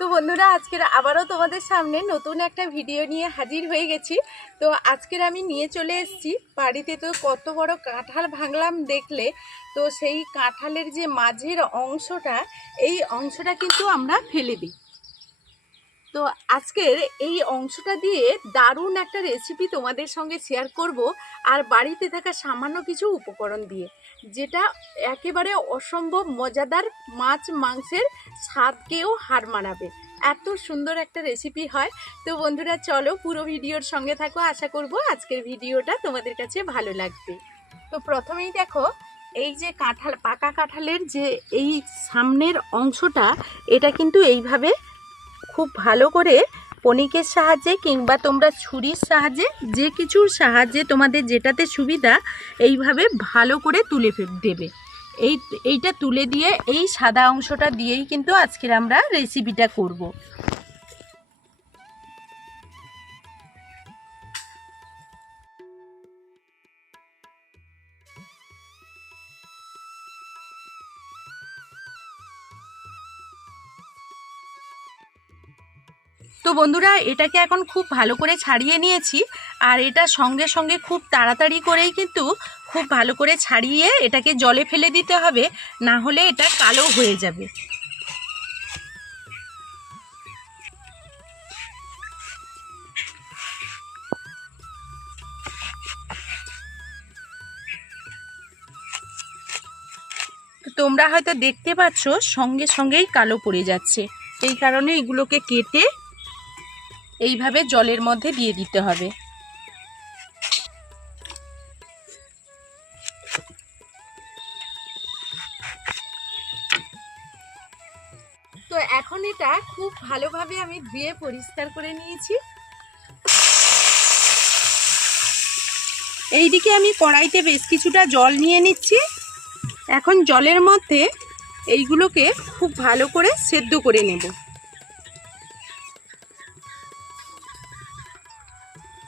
তো বন্ধুরা, আজকের আবারও তোমাদের সামনে নতুন একটা ভিডিও নিয়ে হাজির হয়ে গেছি। তো আজকের আমি নিয়ে চলে এসেছি। বাড়িতে তো কত বড় কাঁঠাল ভাঙলাম দেখলে, তো সেই কাঁঠালের যে মাঝের অংশটা, এই অংশটা কিন্তু আমরা ফেলে দিই। তো আজকের এই অংশটা দিয়ে দারুণ একটা রেসিপি তোমাদের সঙ্গে শেয়ার করব আর বাড়িতে থাকা সামান্য কিছু উপকরণ দিয়ে, যেটা একেবারে অসম্ভব মজাদার মাছ মাংসের স্বাদকেও হার মানাবে। এত সুন্দর একটা রেসিপি হয়। তো বন্ধুরা, চলো পুরো ভিডিওর সঙ্গে থাকো। আশা করব আজকের ভিডিওটা তোমাদের কাছে ভালো লাগবে। তো প্রথমেই দেখো, এই যে কাঁঠাল, পাকা কাঁঠালের যে এই সামনের অংশটা, এটা কিন্তু এইভাবে খুব ভালো করে পনিকের সাহায্যে কিংবা তোমরা ছুরির সাহায্যে, যে কিছুর সাহায্যে তোমাদের যেটাতে সুবিধা, এইভাবে ভালো করে তুলে দেবে। এই, এইটা তুলে দিয়ে এই সাদা অংশটা দিয়েই কিন্তু আজকের আমরা রেসিপিটা করব। তো বন্ধুরা, এটাকে এখন খুব ভালো করে ছাড়িয়ে নিয়েছি। আর এটা সঙ্গে সঙ্গে খুব তাড়াতাড়ি করেই কিন্তু খুব ভালো করে ছাড়িয়ে এটাকে জলে ফেলে দিতে হবে, না হলে এটা কালো হয়ে যাবে। তোমরা হয়তো দেখতে পাচ্ছ, সঙ্গে সঙ্গেই কালো পড়ে যাচ্ছে। এই কারণে এগুলোকে কেটে এইভাবে জলের মধ্যে দিয়ে দিতে হবে। তো এখন এটা খুব ভালোভাবে আমি ধুয়ে পরিষ্কার করে নিয়েছি। এইদিকে আমি কড়াইতে বেশ কিছুটা জল নিয়ে নিচ্ছি। এখন জলের মধ্যে এইগুলোকে খুব ভালো করে সেদ্ধ করে নেব।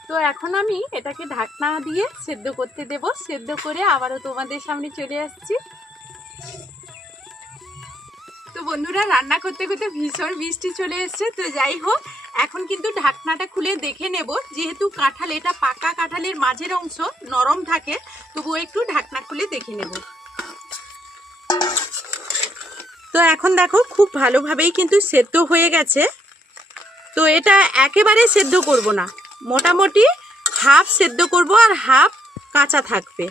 তো এখন আমি এটাকে ঢাকনা দিয়ে সেদ্ধ করতে দেব। সেদ্ধ করে আবারও তোমাদের সামনে চলে আসছি। তো বন্ধুরা, রান্না করতে করতে ভীষণ বৃষ্টি চলে এসছে। তো যাই হোক, এখন কিন্তু ঢাকনাটা খুলে দেখে নেব। যেহেতু কাঁঠাল, এটা পাকা কাঁঠালের মাঝের অংশ, নরম থাকে, তবুও একটু ঢাকনা খুলে দেখে নেব। তো এখন দেখো, খুব ভালোভাবেই কিন্তু সেদ্ধ হয়ে গেছে। তো এটা একেবারে সেদ্ধ করব না। মোটামুটি হাফ সেদ্ধ করব আর হাফ কাঁচা থাকবে।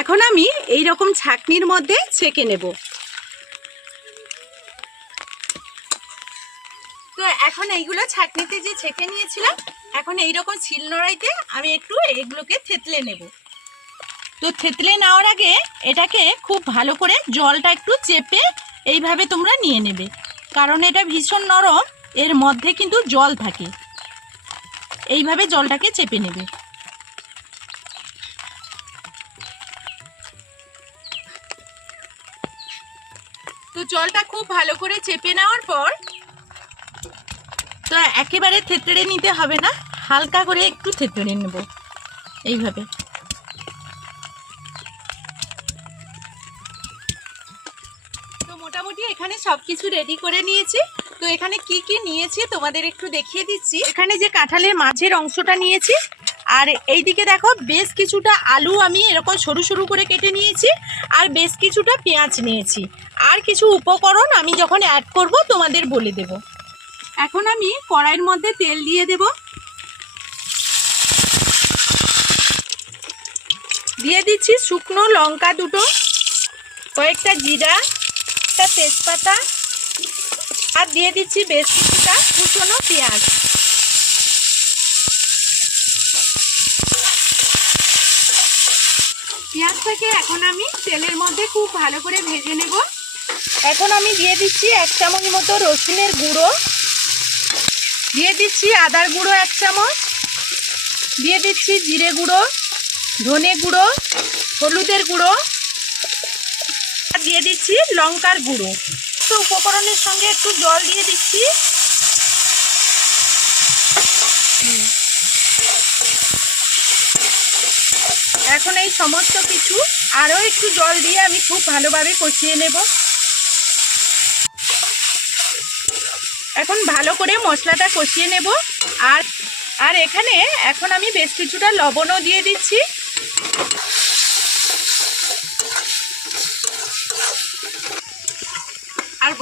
এখন আমি এই রকম ছাকনির মধ্যে ছেঁকে নেব। তো এখন এইগুলো ছাকনিতে যে ছেঁকে নিয়েছিলাম, এখন এই রকম শিলনোড়াইতে আমি একটু এগুলোকে থেতলে নেব। তো থেতলে নেওয়ার আগে এটাকে খুব ভালো করে জলটা একটু চেপে এইভাবে তোমরা নিয়ে নেবে। কারণ এটা ভীষণ নরম, এর মধ্যে কিন্তু জল থাকে। এইভাবে জলটাকে চেপে নেবে। তো জলটা খুব ভালো করে চেপে নেওয়ার পর তো একেবারে থেতড়ে নিতে হবে না, হালকা করে একটু থেতড়ে নেব এইভাবে। তো মোটামুটি এখানে সব কিছু রেডি করে নিয়েছি। তো এখানে কি কি নিয়েছি তোমাদের একটু দেখিয়ে দিচ্ছি। এখানে যে কাঁঠালের মাঝের অংশটা নিয়েছি, আর এইদিকে দেখো বেশ কিছুটা আলু আমি এরকম সরু সরু করে কেটে নিয়েছি, আর বেশ কিছুটা পেঁয়াজ নিয়েছি। আর কিছু উপকরণ আমি যখন অ্যাড করব তোমাদের বলে দেব। এখন আমি কড়াইয়ের মধ্যে তেল দিয়ে দেব। দিয়ে দিচ্ছি শুকনো লঙ্কা দুটো, কয়েকটা জিরা, একটা তেজপাতা আর দিয়ে দিচ্ছি বেশ কিছুটা কুচনো পেঁয়াজ। পেঁয়াজটাকে এখন আমি তেলের মধ্যে খুব ভালো করে ভেজে নেব। এখন আমি দিয়ে দিচ্ছি এক চামচ মতো রসুনের গুঁড়ো। দিয়ে দিচ্ছি আদার গুঁড়ো এক চামচ। দিয়ে দিচ্ছি জিরে গুঁড়ো, ধনে গুঁড়ো, হলুদের গুঁড়ো। আর দিয়ে দিচ্ছি লঙ্কার গুঁড়ো। তো উপকরণের সঙ্গে একটু জল দিয়ে দিচ্ছি। এখন এই সমস্ত কিছু আরও একটু জল দিয়ে আমি খুব ভালোভাবে কষিয়ে নেব। এখন ভালো করে মশলাটা কষিয়ে নেব। আর আর এখানে এখন আমি বেশ কিছুটা লবণও দিয়ে দিচ্ছি।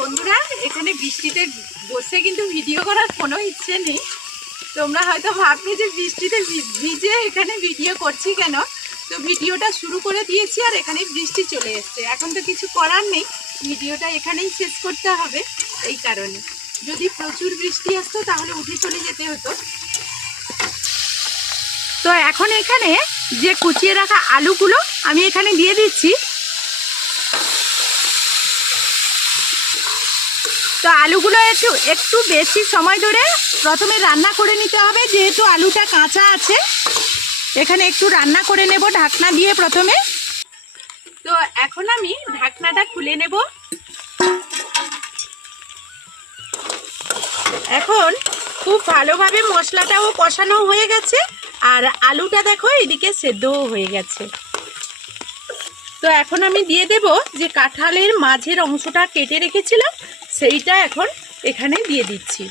বন্ধুরা, এখানে বৃষ্টিতে বসে কিন্তু ভিডিও করার কোনো ইচ্ছে নেই। তোমরা হয়তো ভাববে যে বৃষ্টিতে ভিজে এখানে ভিডিও করছি কেন? তো ভিডিওটা শুরু করে দিয়েছি আর এখানে বৃষ্টি চলে এসছে। এখন তো কিছু করার নেই, ভিডিওটা এখানেই শেষ করতে হবে এই কারণে। যদি প্রচুর বৃষ্টি আসতো তাহলে উঠে চলে যেতে হতো। তো এখন এখানে যে কুচিয়ে রাখা আলুগুলো আমি এখানে দিয়ে দিচ্ছি। তো আলুগুলো একটু একটু বেশি সময় ধরে প্রথমে রান্না করে নিতে হবে, যেহেতু আলুটা কাঁচা আছে। এখানে একটু রান্না করে নেব ঢাকনা দিয়ে প্রথমে। তো এখন আমি ঢাকনাটা খুলে নেব। এখন খুব ভালোভাবে মশলাটাও কষানো হয়ে গেছে, আর আলুটা দেখো এদিকে সেদ্ধও হয়ে গেছে। তো এখন আমি দিয়ে দেব যে কাঁঠালের মাঝের অংশটা কেটে রেখেছিলাম সেইটা এখন এখানে দিয়ে দিচ্ছি।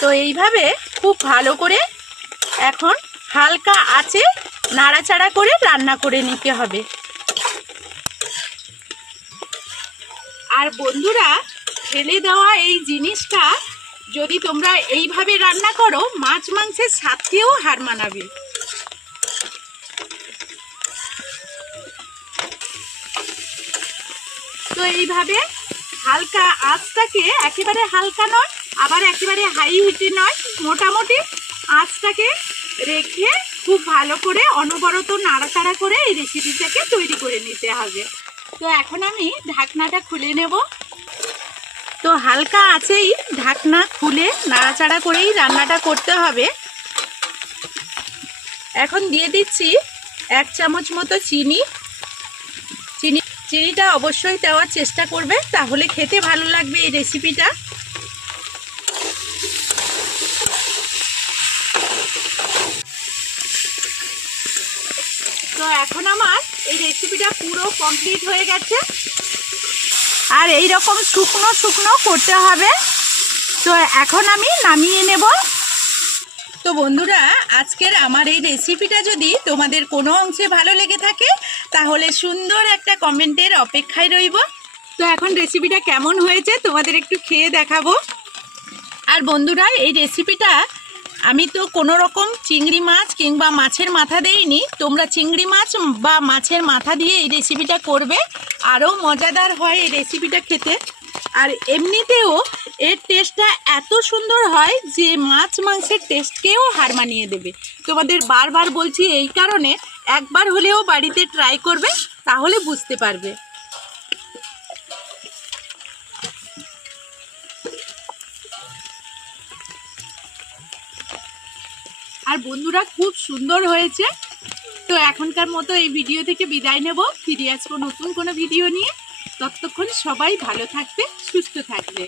তো এইভাবে খুব ভালো করে এখন হালকা আছে নাড়াচাড়া করে রান্না করে নিতে হবে। আর বন্ধুরা, ফেলে দেওয়া এই জিনিসটা যদি তোমরা এইভাবে রান্না করো, মাছ মাংসের স্বাদকেও হার মানাবে। তো এইভাবে হালকা আঁচটাকে একেবারে হালকা নয়, আবার একেবারে হাই হিটে নয়, মোটামুটি আঁচটাকে রেখে খুব ভালো করে অনবরত নাড়াচাড়া করে এই রেসিপিটাকে তৈরি করে নিতে হবে। তো এখন আমি ঢাকনাটা খুলে নেব। তো হালকা আছেই ঢাকনা খুলে নাড়াচাড়া করেই রান্নাটা করতে হবে। এখন দিয়ে দিচ্ছি এক চামচ মতো চিনি। চিনি চিনিটা অবশ্যই দেওয়ার চেষ্টা করবে, তাহলে খেতে ভালো লাগবে এই রেসিপিটা তো এখন আমার এই রেসিপিটা পুরো কমপ্লিট হয়ে গেছে। আর এই রকম শুকনো শুকনো করতে হবে। তো এখন আমি নামিয়ে নেব। তো বন্ধুরা, আজকের আমার এই রেসিপিটা যদি তোমাদের কোনো অংশে ভালো লেগে থাকে তাহলে সুন্দর একটা কমেন্টের অপেক্ষায় রইব। তো এখন রেসিপিটা কেমন হয়েছে তোমাদের একটু খেয়ে দেখাবো। আর বন্ধুরা এই রেসিপিটা আমি তো কোনো রকম চিংড়ি মাছ কিংবা মাছের মাথা দেইনি। তোমরা চিংড়ি মাছ বা মাছের মাথা দিয়ে এই রেসিপিটা করবে। আরও মজাদার হয় এই রেসিপিটা খেতে। আর এমনিতেও এর টেস্টটা এত সুন্দর হয় যে মাছ মাংসের টেস্টকেও হার মানিয়ে দেবে। তোমাদের বারবার বলছি এই কারণে একবার হলেও বাড়িতে ট্রাই করবে, তাহলে বুঝতে পারবে। আর বন্ধুরা, খুব সুন্দর হয়েছে। তো এখনকার মতো এই ভিডিও থেকে বিদায় নেব। ফিরে আসব নতুন কোনো ভিডিও নিয়ে। ততক্ষণ সবাই ভালো থাকবে, সুস্থ থাকবে।